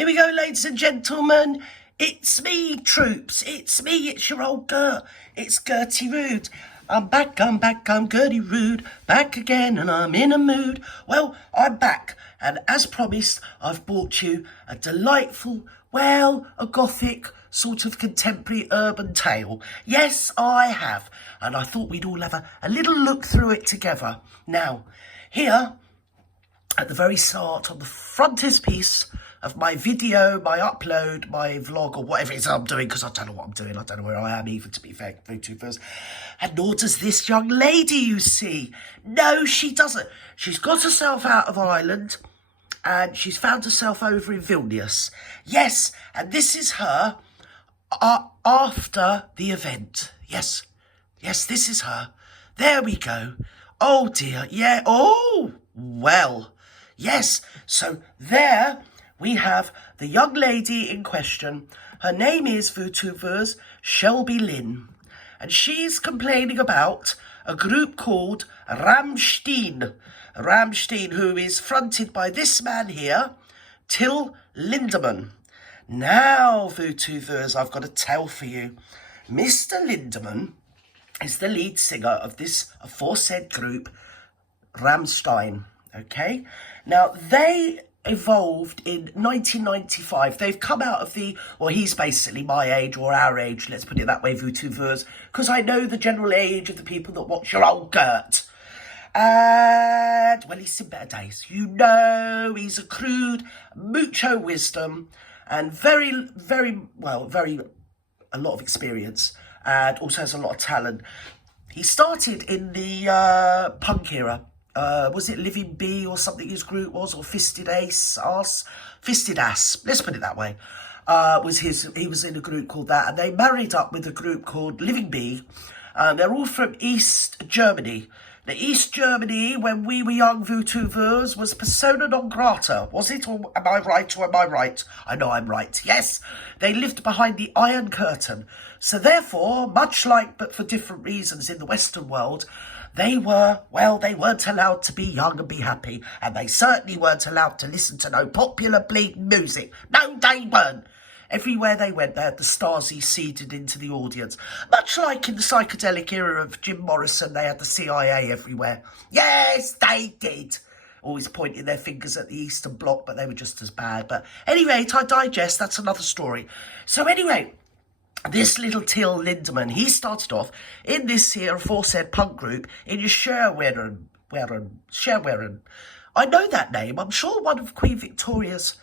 Here we go, ladies and gentlemen. It's me, troops. It's me, it's your old Gert. It's Gertie Rude. I'm back, I'm Gertie Rude. Back again, and I'm in a mood. Well, I'm back, and as promised, I've brought you a delightful, a gothic, sort of contemporary urban tale. Yes, I have, and I thought we'd all have a little look through it together. Now, here, at the very start, on the frontispiece of my video, my upload, my vlog, or whatever it is I'm doing, because I don't know what I'm doing. I don't know where I am even, to be fair, YouTubers. And nor does this young lady you see. No, she doesn't. She's got herself out of Ireland, and she's found herself over in Vilnius. Yes, and this is her after the event. Yes, this is her. There we go. Oh, dear, yeah, oh, well, yes. So there we have the young lady in question. Her name is VTubers Shelby Lynn, and she's complaining about a group called Rammstein. Rammstein, who is fronted by this man here, Till Lindemann. Now, VTubers, I've got a tale for you. Mr. Lindemann is the lead singer of this aforesaid group, Rammstein. Okay, now they evolved in 1995. They've come out of he's basically my age or our age, let's put it that way, VTubers, because I know the general age of the people that watch your old Gert. And, well, he's seen better days. You know, he's a crude, mucho wisdom, and a lot of experience, and also has a lot of talent. He started in the punk era. Was it Living Bee or something his group was, or Fisted Ass, let's put it that way. He was in a group called that, and they married up with a group called Living Bee. They're all from East Germany. The East Germany, when we were young VTubers, was persona non grata, was it? Or am I right, or am I right? I know I'm right. Yes, they lived behind the Iron Curtain. So therefore, much like, but for different reasons in the Western world, they weren't allowed to be young and be happy, and they certainly weren't allowed to listen to no popular bleeding music. No, they weren't. Everywhere they went, they had the Stasi seeded into the audience. Much like in the psychedelic era of Jim Morrison, they had the CIA everywhere. Yes, they did. Always pointing their fingers at the Eastern Bloc, but they were just as bad. But anyway, I digest, that's another story. So anyway, this little Till Lindemann, he started off in this here aforesaid punk group in Scherweren. I know that name. I'm sure one of Queen Victoria's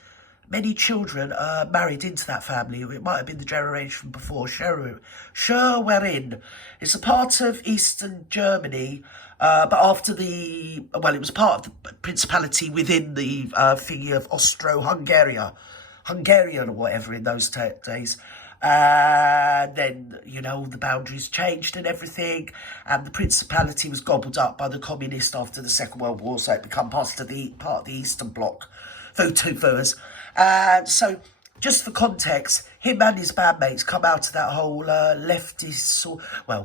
many children married into that family. It might have been the generation before. Scherweren. It's a part of Eastern Germany, but after it was part of the principality within the thingy of Hungarian or whatever in those days. Then, the boundaries changed and everything, and the principality was gobbled up by the communists after the Second World War, so it became part of the Eastern Bloc, VTubers. And so, just for context, him and his bandmates come out of that whole leftist,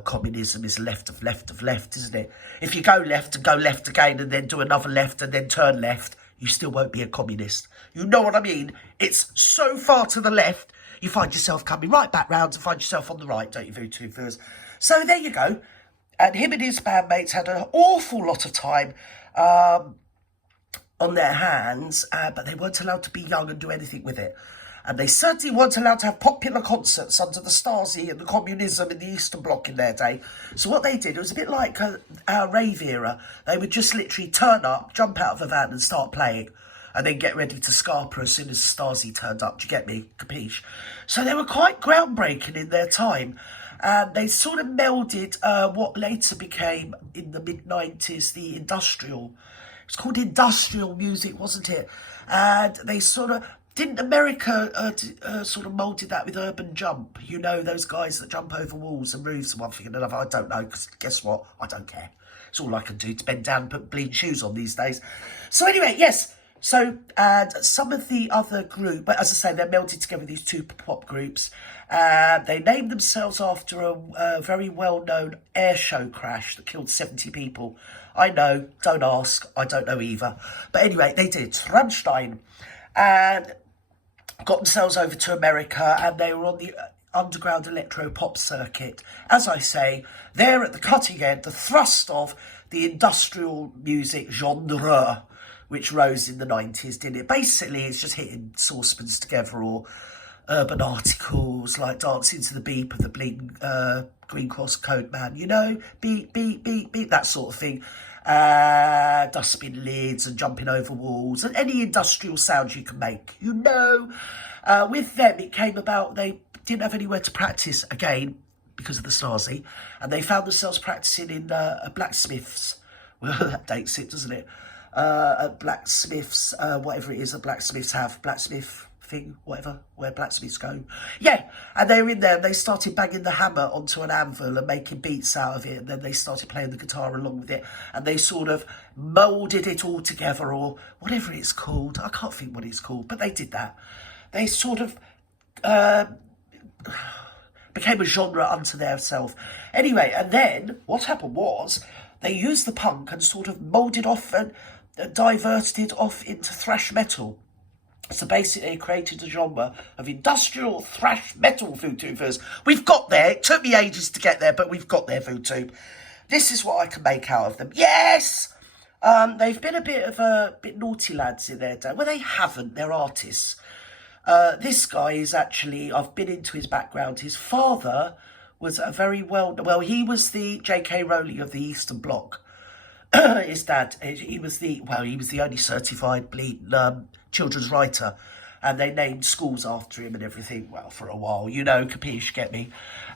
communism is left of left, isn't it? If you go left and go left again and then do another left and then turn left, you still won't be a communist. You know what I mean? It's so far to the left, you find yourself coming right back round and find yourself on the right, don't you, VTubers? So there you go. And him and his bandmates had an awful lot of time on their hands, but they weren't allowed to be young and do anything with it. And they certainly weren't allowed to have popular concerts under the Stasi and the communism in the Eastern Bloc in their day. So what they did, it was a bit like our rave era. They would just literally turn up, jump out of a van and start playing, and then get ready to scarper as soon as the Stasi turned up. Do you get me? Capiche? So they were quite groundbreaking in their time. And they sort of melded what later became, in the mid-90s, the industrial. It's called industrial music, wasn't it? And they sort of... Didn't America sort of moulded that with Urban Jump? You know, those guys that jump over walls and roofs and one thing and another. I don't know, because guess what? I don't care. It's all I can do to bend down and put bleeding shoes on these days. So anyway, yes. So, and some of the other group, but as I say, they're melted together, these two pop groups. They named themselves after a very well-known air show crash that killed 70 people. I know, don't ask, I don't know either. But anyway, they did. Rammstein. And got themselves over to America, and they were on the underground electro-pop circuit. As I say, they're at the cutting edge, the thrust of the industrial music genre, which rose in the 90s, didn't it? Basically, it's just hitting saucepans together, or urban articles like Dancing to the Beep of the Bleeding Green Cross Code Man, you know, beep, beep, beep, beep, that sort of thing. Dustbin lids and jumping over walls and any industrial sounds you can make, you know. With them, it came about, they didn't have anywhere to practice, again, because of the Stasi, and they found themselves practicing in a blacksmith's. Well, that dates it, doesn't it? A blacksmith's, whatever it is, a blacksmiths have, blacksmith thing, whatever, where blacksmiths go. Yeah, and they were in there, and they started banging the hammer onto an anvil and making beats out of it, and then they started playing the guitar along with it, and they sort of moulded it all together, or whatever it's called. I can't think what it's called, but they did that. They sort of became a genre unto themselves. Anyway, and then what happened was they used the punk and sort of moulded off and diverted it off into thrash metal. So basically they created a genre of industrial thrash metal, VooTubers. We've got there. It took me ages to get there, but we've got there, VooTube. This is what I can make out of them. Yes! They've been a bit naughty lads in their day. Well, they haven't. They're artists. This guy is actually, I've been into his background. His father was a very he was the J.K. Rowling of the Eastern Bloc. His dad, he was the only certified children's writer, and they named schools after him and everything, well, for a while, you know, capiche, get me?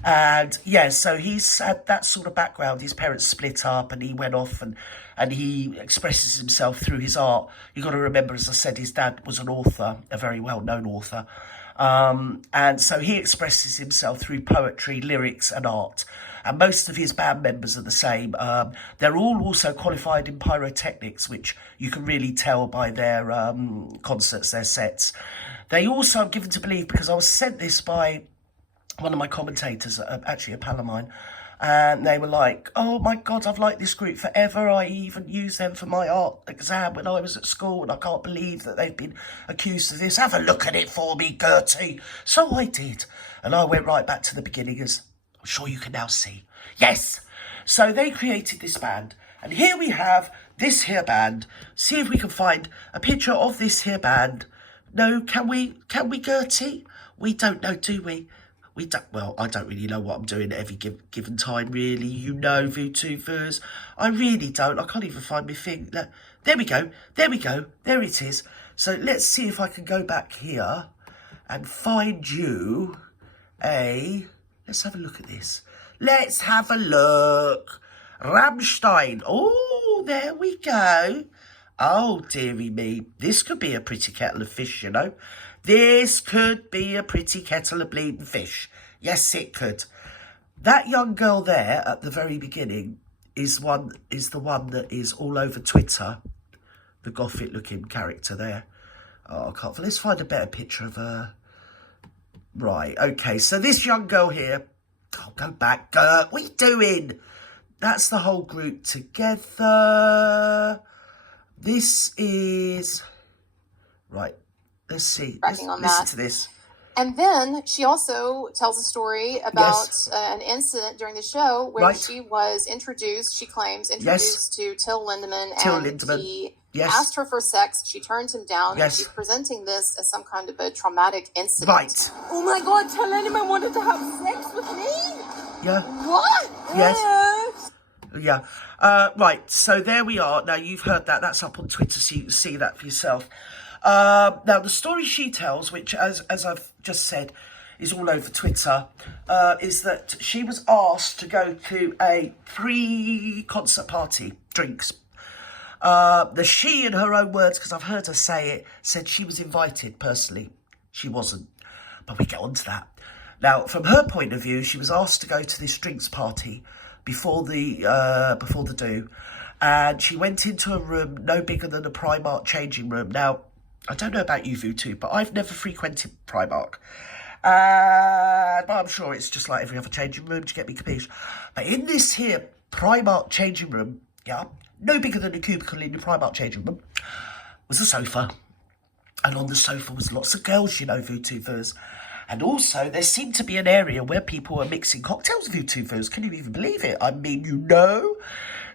And yeah, so he's had that sort of background. His parents split up and he went off and he expresses himself through his art. You've got to remember, as I said, his dad was an author, a very well-known author. And so he expresses himself through poetry, lyrics and art. And most of his band members are the same. They're all also qualified in pyrotechnics, which you can really tell by their concerts, their sets. They also, I'm given to believe, because I was sent this by one of my commentators, actually a pal of mine, and they were like, oh my God, I've liked this group forever. I even used them for my art exam when I was at school, and I can't believe that they've been accused of this. Have a look at it for me, Gertie. So I did. And I went right back to the beginning, as I'm sure you can now see. Yes. So they created this band. And here we have this here band. See if we can find a picture of this here band. No, can we, Gertie? We don't know, do we? We don't, well, I don't really know what I'm doing at every given time, really. You know, VooTubers. I really don't. I can't even find my thing. There we go. There we go. There it is. So let's see if I can go back here and find you let's have a look at this. Let's have a look. Rammstein. Oh, there we go. Oh, dearie me. This could be a pretty kettle of fish, you know. This could be a pretty kettle of bleeding fish. Yes, it could. That young girl there at the very beginning is the one that is all over Twitter. The gothic-looking character there. Oh, I can't. Let's find a better picture of her. Right, okay. So this young girl here. Oh, go back, Gert. What are you doing? That's the whole group together. This is... Right. Let's see. Listen to this. And then she also tells a story about an incident during the show where she was introduced, she claims, to Till Lindemann. He asked her for sex. She turned him down. And she's presenting this as some kind of a traumatic incident. Right. Oh my God, Till Lindemann wanted to have sex with me? Yeah. What? Yes. Yeah. Right. So there we are. Now, you've heard that. That's up on Twitter, so you can see that for yourself. Now, the story she tells, which, as I've just said, is all over Twitter, is that she was asked to go to a pre-concert party, drinks. She, in her own words, because I've heard her say it, said she was invited personally. She wasn't. But we get on to that. Now, from her point of view, she was asked to go to this drinks party before the do. And she went into a room no bigger than a Primark changing room. Now, I don't know about you, VooTube, but I've never frequented Primark. But I'm sure it's just like every other changing room, to get me capiche. But in this here Primark changing room, no bigger than a cubicle in the Primark changing room, was a sofa. And on the sofa was lots of girls, you know, vootuvers. And also, there seemed to be an area where people were mixing cocktails with vootuvers. Can you even believe it? I mean, you know.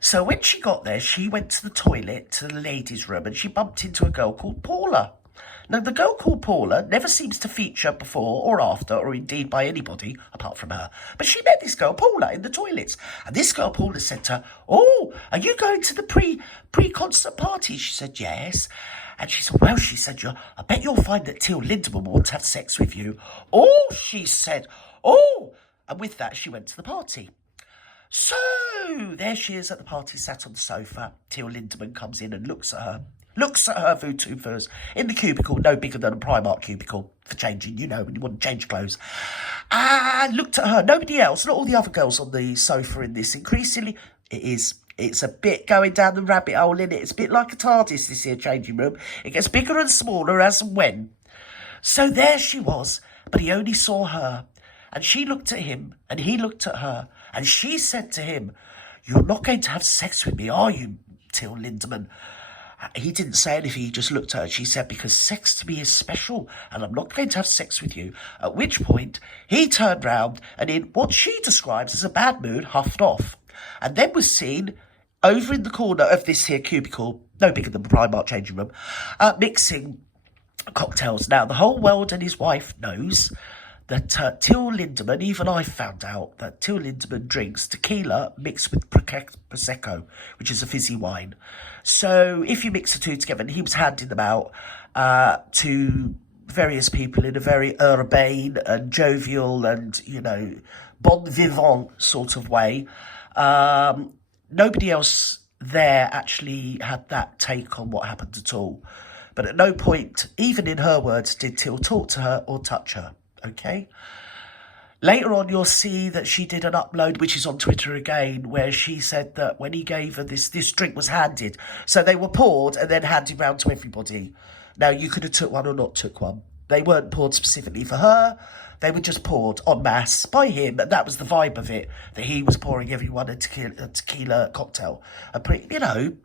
So when she got there, she went to the toilet, to the ladies' room, and she bumped into a girl called Paula. Now, the girl called Paula never seems to feature before or after, or indeed by anybody apart from her. But she met this girl, Paula, in the toilets. And this girl, Paula, said to her, "Oh, are you going to the pre-concert party?" She said, "Yes." And she said, "Well," she said, "I bet you'll find that Till Lindemann will want to have sex with you." "Oh," she said, "oh." And with that, she went to the party. So there she is at the party, sat on the sofa. Till Lindemann comes in and looks at her. Looks at her vootuvers in the cubicle, no bigger than a Primark cubicle for changing, you know, when you want to change clothes. And looked at her, nobody else, not all the other girls on the sofa in this. Increasingly, it's a bit going down the rabbit hole, innit? It's a bit like a TARDIS, this here changing room. It gets bigger and smaller as and when. So there she was, but he only saw her. And she looked at him, and he looked at her. And she said to him, "You're not going to have sex with me, are you, Till Lindemann?" He didn't say anything, he just looked at her. She said, "Because sex to me is special, and I'm not going to have sex with you." At which point, he turned round and in what she describes as a bad mood, huffed off. And then was seen over in the corner of this here cubicle, no bigger than the Primark changing room, mixing cocktails. Now, the whole world and his wife knows that Till Lindemann, even I found out that Till Lindemann drinks tequila mixed with Prosecco, which is a fizzy wine. So if you mix the two together, and he was handing them out to various people in a very urbane and jovial and, you know, bon vivant sort of way. Nobody else there actually had that take on what happened at all. But at no point, even in her words, did Till talk to her or touch her. Okay. Later on, you'll see that she did an upload, which is on Twitter again, where she said that when he gave her this drink was handed. So they were poured and then handed round to everybody. Now, you could have took one or not took one. They weren't poured specifically for her. They were just poured en masse by him. And that was the vibe of it, that he was pouring everyone a tequila cocktail. You know,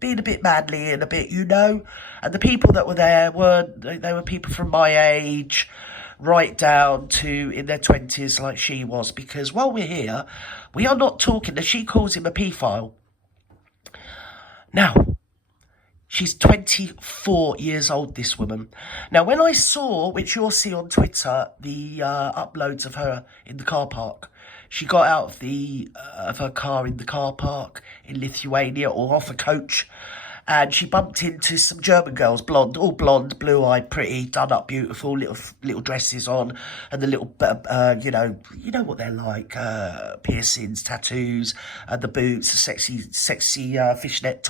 being a bit manly and a bit, you know. And the people that were there they were people from my age, right down to in their 20s like she was, because while we're here, we are not talking, as she calls him, a paedophile. Now, she's 24 years old, this woman. Now, when I saw, which you'll see on Twitter, the uploads of her in the car park, she got out of her car in the car park in Lithuania, or off a coach, and she bumped into some German girls, all blonde, blue-eyed, pretty, done up, beautiful, little dresses on, and the little, you know what they're like, piercings, tattoos, and the boots, the sexy fishnet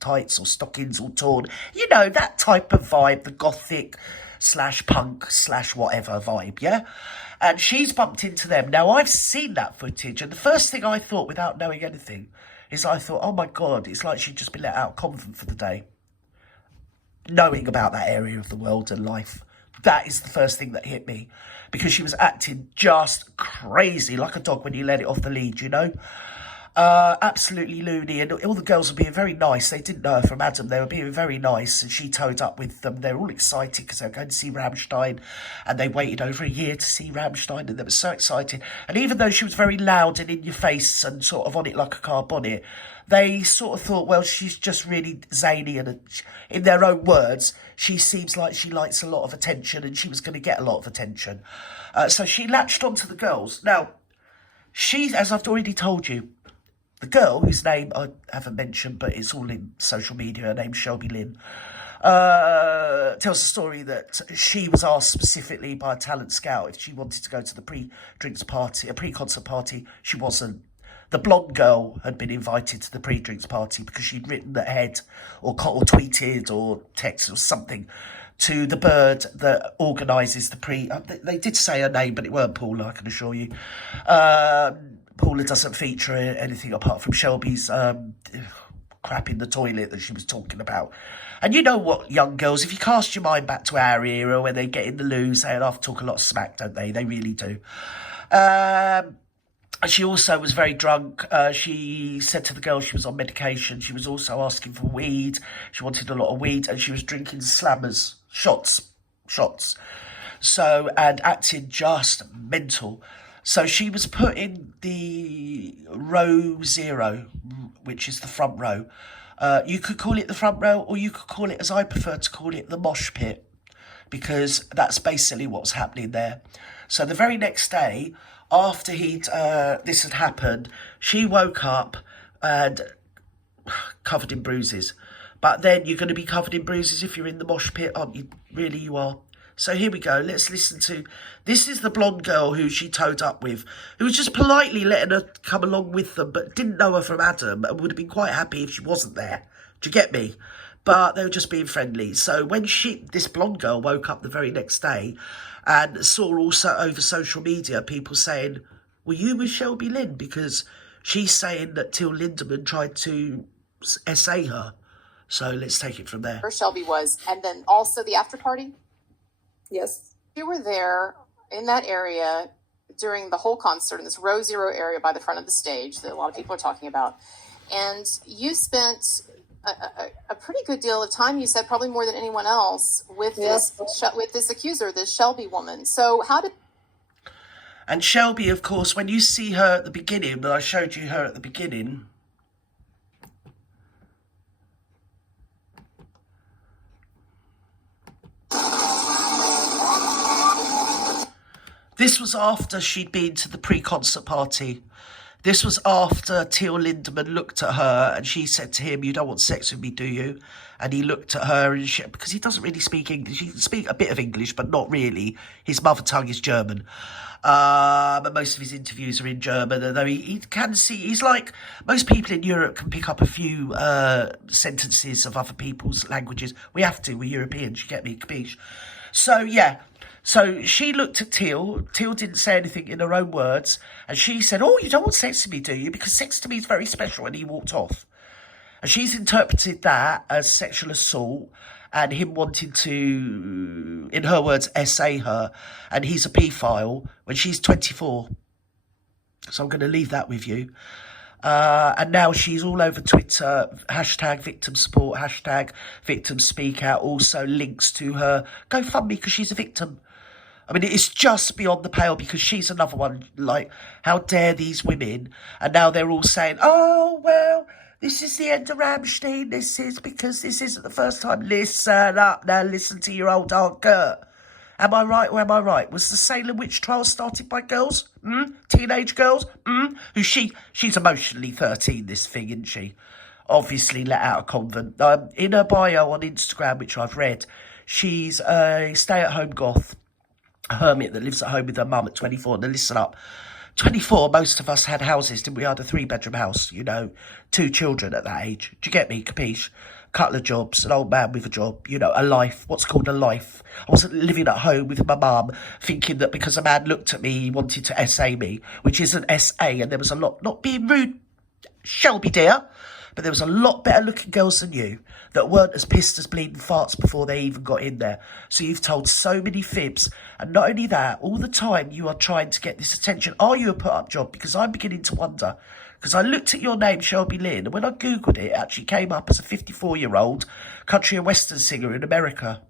tights or stockings all torn. You know, that type of vibe, the gothic / punk / whatever vibe, yeah? And she's bumped into them. Now, I've seen that footage, and the first thing I thought, without knowing anything, is I thought, oh my God, it's like she'd just been let out of convent for the day. Knowing about that area of the world and life, that is the first thing that hit me. Because she was acting just crazy, like a dog when you let it off the lead, you know? Absolutely loony, and all the girls were being very nice. They didn't know her from Adam. They were being very nice, and she towed up with them. They were all excited because they were going to see Rammstein, and they waited over a year to see Rammstein, and they were so excited. And even though she was very loud and in your face and sort of on it like a car bonnet, they sort of thought, well, she's just really zany, and in their own words, she seems like she likes a lot of attention, and she was going to get a lot of attention. So she latched onto the girls. Now, she, as I've already told you, the girl, whose name I haven't mentioned, but it's all in social media, her name's Shelby Lynn, tells the story that she was asked specifically by a talent scout if she wanted to go to the pre-drinks party, a pre-concert party. She wasn't. The blonde girl had been invited to the pre-drinks party because she'd written ahead or tweeted or texted or something to the bird that organises the they did say her name, but it weren't Paula, I can assure you. Paula doesn't feature anything apart from Shelby's crap in the toilet that she was talking about. And you know what, young girls, if you cast your mind back to our era when they get in the loos, they love to talk a lot of smack, don't they? They really do. She also was very drunk. She said to the girl she was on medication. She was also asking for weed. She wanted a lot of weed, and she was drinking slammers. shots. So, and acting just mental. So she was put in the row 0, which is the front row. You could call it the front row, or you could call it, as I prefer to call it, the mosh pit, because that's basically what was happening there. So the very next day, after this had happened, she woke up and covered in bruises. But then you're going to be covered in bruises if you're in the mosh pit, aren't you? Really, you are. So here we go. Let's listen to... This is the blonde girl who she towed up with, who was just politely letting her come along with them, but didn't know her from Adam and would have been quite happy if she wasn't there. Do you get me? But they were just being friendly. So when this blonde girl woke up the very next day and saw also over social media people saying, were you with Shelby Lynn? Because she's saying that Till Lindemann tried to essay her. So let's take it from there. Where Shelby was. And then also the after party? Yes. You were there in that area during the whole concert, in this row 0 area by the front of the stage that a lot of people are talking about. And you spent a pretty good deal of time, you said, probably more than anyone else, with this accuser, this Shelby woman. So how did... And Shelby, of course, when you see her at the beginning, I showed you her at the beginning... This was after she'd been to the pre-concert party. This was after Till Lindemann looked at her and she said to him, you don't want sex with me, do you? And he looked at her and because he doesn't really speak English. He can speak a bit of English, but not really. His mother tongue is German. But most of his interviews are in German. Although he can see, he's like, most people in Europe can pick up a few sentences of other people's languages. We have to, we're Europeans, you get me, capiche? So, yeah. So she looked at Till. Till didn't say anything in her own words. And she said, oh, you don't want sex to me, do you? Because sex to me is very special. And he walked off. And she's interpreted that as sexual assault and him wanting to, in her words, essay her. And he's a paedophile when she's 24. So I'm going to leave that with you. And now she's all over Twitter, hashtag victim support, hashtag victim speak out, also links to her GoFundMe because she's a victim. I mean, it's just beyond the pale because she's another one, like, how dare these women? And now they're all saying, oh, well, this is the end of Rammstein. This is because this isn't the first time. Listen up now, listen to your old Aunt Gert. Am I right or am I right? Was the Salem witch trial started by girls? Teenage girls? She's emotionally 13, this thing, isn't she? Obviously let out of convent. In her bio on Instagram, which I've read, she's a stay-at-home goth, a hermit that lives at home with her mum at 24. Now listen up. 24, most of us had houses, didn't we? Had a 3-bedroom house, 2 children at that age. Do you get me? Capiche? Couple of jobs, an old man with a job, a life, what's called a life. I wasn't living at home with my mum thinking that because a man looked at me, he wanted to essay me, which isn't SA, and there was a lot, not being rude, Shelby dear, but there was a lot better looking girls than you that weren't as pissed as bleeding farts before they even got in there. So you've told so many fibs, and not only that, all the time you are trying to get this attention. Are you a put-up job? Because I'm beginning to wonder. Because I looked at your name, Shelby Lynn, and when I Googled it, it actually came up as a 54-year-old country and western singer in America.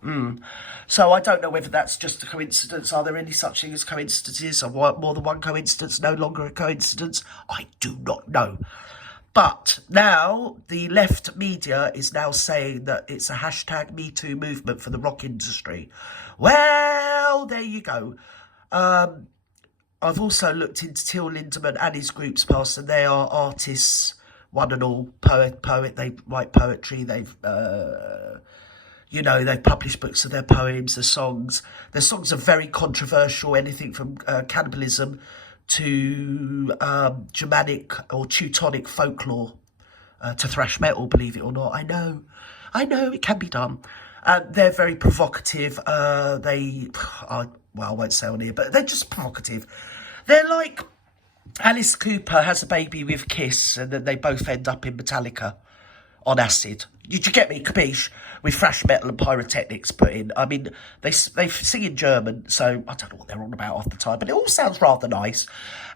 So I don't know whether that's just a coincidence. Are there any such thing as coincidences? Or more than one coincidence, no longer a coincidence? I do not know. But now the left media is now saying that it's a hashtag Me Too movement for the rock industry. Well, there you go. I've also looked into Till Lindemann and his group's past, and they are artists, one and all, poet. They write poetry. They've published books of their poems, their songs. Their songs are very controversial, anything from cannibalism to Germanic or Teutonic folklore to thrash metal, believe it or not. I know, it can be done. They're very provocative. I won't say on here, but they're just provocative. They're like Alice Cooper has a baby with Kiss, and then they both end up in Metallica on acid. Did you get me? Capiche? With thrash metal and pyrotechnics put in. I mean, they sing in German, so I don't know what they're on about half the time, but it all sounds rather nice.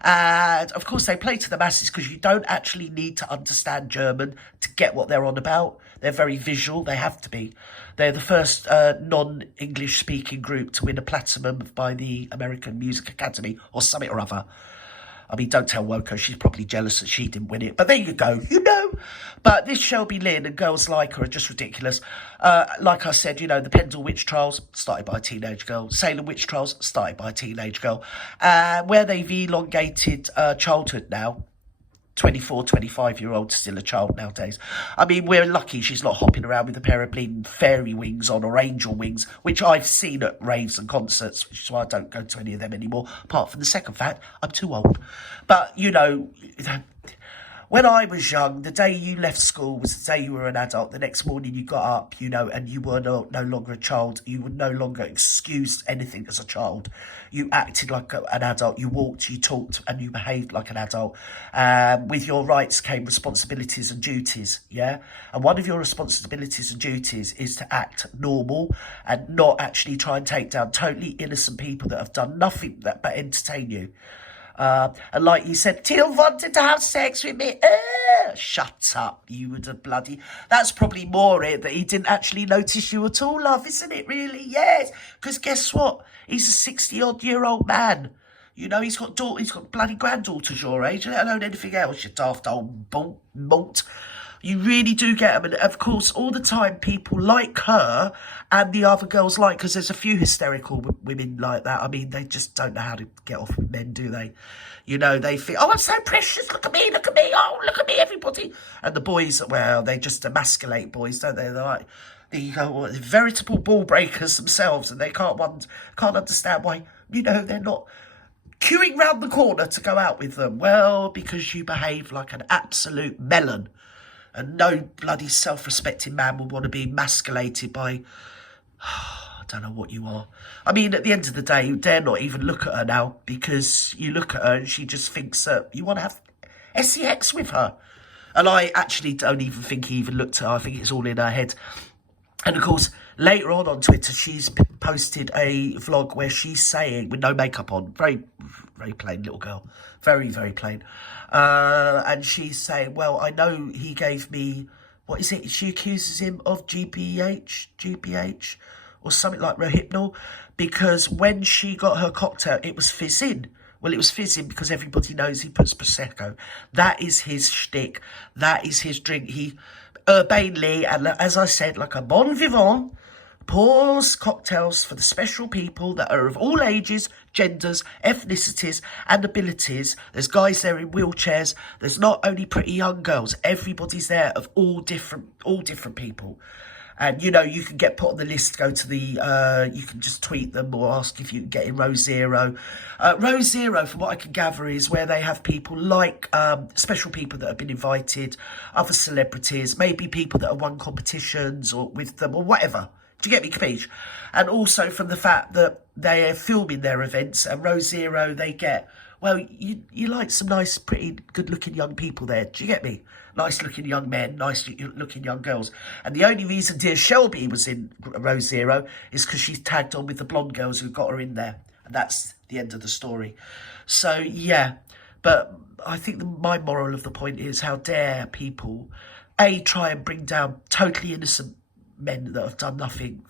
And, of course, they play to the masses because you don't actually need to understand German to get what they're on about. They're very visual. They have to be. They're the first non-English speaking group to win a platinum by the American Music Academy or something or other. I mean, don't tell Woko, she's probably jealous that she didn't win it. But there you go, you know. But this Shelby Lynn and girls like her are just ridiculous. Like I said, you know, the Pendle Witch Trials, started by a teenage girl. Salem Witch Trials, started by a teenage girl. Where they've elongated childhood now, 24, 25-year-old still a child nowadays. I mean, we're lucky she's not hopping around with a pair of bleeding fairy wings on or angel wings, which I've seen at raves and concerts, which is why I don't go to any of them anymore, apart from the second fact, I'm too old. But, you know, when I was young, the day you left school was the day you were an adult. The next morning you got up, you know, and you were no longer a child. You would no longer excuse anything as a child. You acted like an adult. You walked, you talked, and you behaved like an adult. With your rights came responsibilities and duties, yeah? And one of your responsibilities and duties is to act normal and not actually try and take down totally innocent people that have done nothing but entertain you. And like you said, Teal wanted to have sex with me. Shut up, you would have bloody... That's probably more it, that he didn't actually notice you at all, love, isn't it, really? Yes, because guess what? He's a 60-odd-year-old man. You know, he's got bloody granddaughters your age, let alone anything else, you daft old malt. You really do get them. And, of course, all the time, people like her and the other girls like, because there's a few hysterical women like that. I mean, they just don't know how to get off with men, do they? You know, they think, oh, I'm so precious, look at me, oh, look at me, everybody. And the boys, well, they just emasculate boys, don't they? They're like the veritable ball breakers themselves, and they can't understand why, you know, they're not queuing round the corner to go out with them. Well, because you behave like an absolute melon. And no bloody self-respecting man will want to be emasculated by, I don't know what you are. I mean, at the end of the day, you dare not even look at her now, because you look at her and she just thinks that you want to have sex with her. And I actually don't even think he even looked at her. I think it's all in her head. And of course, later on Twitter, she's posted a vlog where she's saying, with no makeup on, very, very plain little girl, very, very plain. And she's saying, well, I know he gave me, what is it? She accuses him of GBH, or something like Rohypnol, because when she got her cocktail, it was fizzing. Well, it was fizzing because everybody knows he puts Prosecco. That is his shtick. That is his drink. He urbanely, and as I said, like a bon vivant, pours cocktails for the special people that are of all ages, genders, ethnicities and abilities. There's guys there in wheelchairs. There's not only pretty young girls. Everybody's there of all different people. And, you know, you can get put on the list, go to the, you can just tweet them or ask if you can get in row zero. Row zero, from what I can gather, is where they have people like special people that have been invited, other celebrities, maybe people that have won competitions or with them or whatever. Do you get me, Capiche? And also from the fact that they are filming their events, and row zero, they get, well, you like some nice, pretty, good-looking young people there. Do you get me? Nice-looking young men, nice-looking young girls. And the only reason dear Shelby was in row zero is because she's tagged on with the blonde girls who got her in there. And that's the end of the story. So, yeah. But I think my moral of the point is, how dare people, A, try and bring down totally innocent men that have done nothing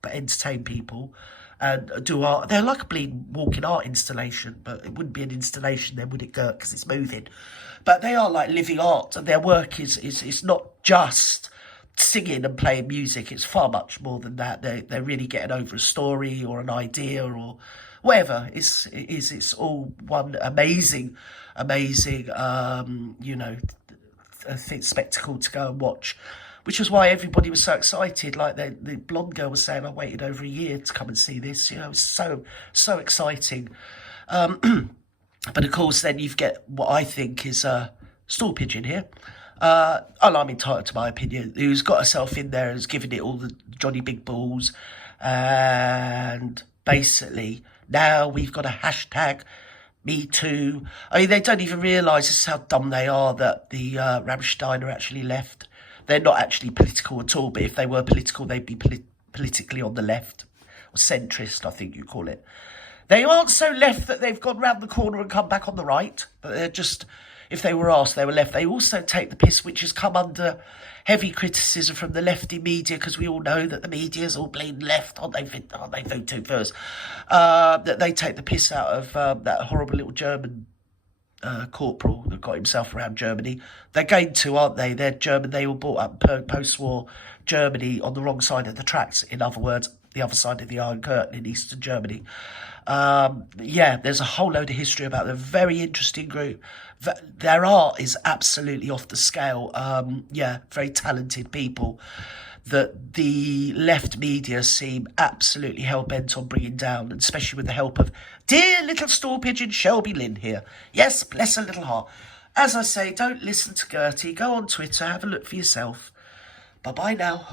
but entertain people and do art. They're like a bleeding walking art installation, but it wouldn't be an installation then, would it, Gert? Because it's moving. But they are like living art, and their work is not just singing and playing music. It's far much more than that. They're really getting over a story or an idea or whatever. It's all one amazing, you know, spectacle to go and watch. Which is why everybody was so excited. Like the blonde girl was saying, I waited over a year to come and see this. You know, it was so exciting. But of course, then you get what I think is a stool pigeon here. I'm entitled to my opinion. Who's got herself in there and has given it all the Johnny Big Balls. And basically, now we've got a hashtag Me Too. I mean, they don't even realise just how dumb they are that the Rammstein are actually left. They're not actually political at all, but if they were political, they'd be politically on the left, or centrist, I think you call it. They aren't so left that they've gone round the corner and come back on the right, but they're just, if they were asked, they were left. They also take the piss, which has come under heavy criticism from the lefty media, because we all know that the media is all bleeding left, aren't they? Vote to first. That they take the piss out of that horrible little German corporal that got himself around Germany. They're going to, aren't they? They're German. They were brought up post-war Germany on the wrong side of the tracks. In other words, the other side of the Iron Curtain in Eastern Germany. There's a whole load of history about them. Very interesting group. Their art is absolutely off the scale. Very talented people that the left media seem absolutely hell-bent on bringing down, and especially with the help of dear little stool pigeon Shelby Lynn here. Yes, bless her little heart. As I say, don't listen to Gertie. Go on Twitter, have a look for yourself. Bye-bye now.